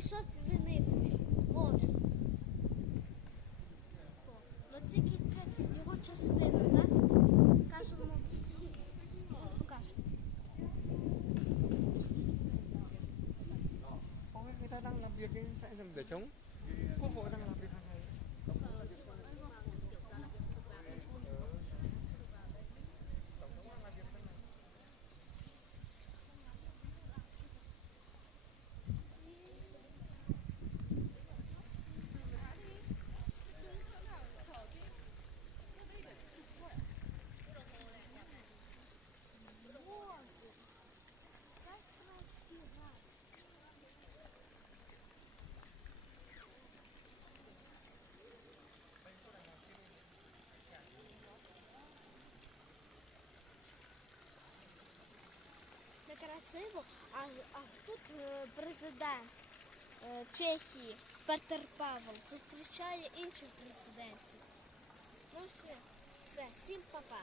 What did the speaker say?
І що дзвінив? Вовен. Ну тільки це його частина. Зараз покажемо. Зараз покажемо. Có cái người ta đang làm việc sẽ dừng để chống Quốc hội đang làm việc красиво, а, а тут е, президент е, Чехії Петер Павел зустрічає інших президентів. Ну все, все, всім па-па.